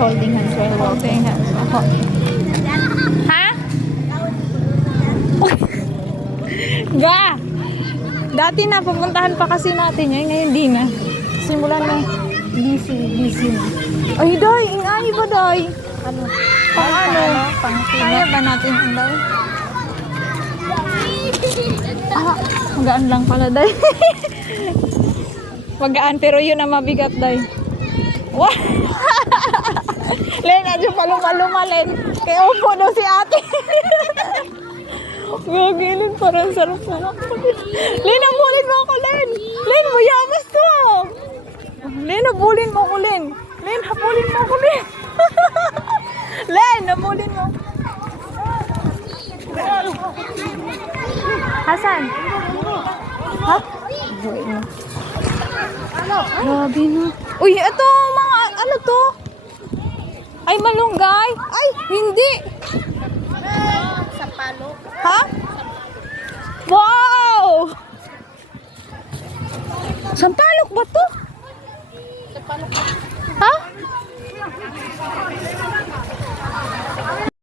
holding hands while walking. Ha? Ga! Dati na, pupuntahan pa kasi natin yan. Ngayon di na. Simulan na. Busy na. Ay, Day! Ingay ba, Day? Ano? Paano? Kaya ba natin ang Day? Magaan lang pala, Day. Magaan, pero yun ang mabigat, Day. Wah! Len, adyo pa luma-luma, Len. Kaya upo daw si ate. Gagilin, parang sarap na. Len, abulin mo ako, Len. Len, mayamas to. Len, abulin mo ako, Len. Len, habulin mo ako, Len. Len, abulin mo. Hasan? Ha? Buhay mo. Grabe na. Uy, ito, mga, ano to? Ay, malunggay. Ay, hindi. Sampalok. Ha? Wow! Sampalok ba to? Sampalok. Ha?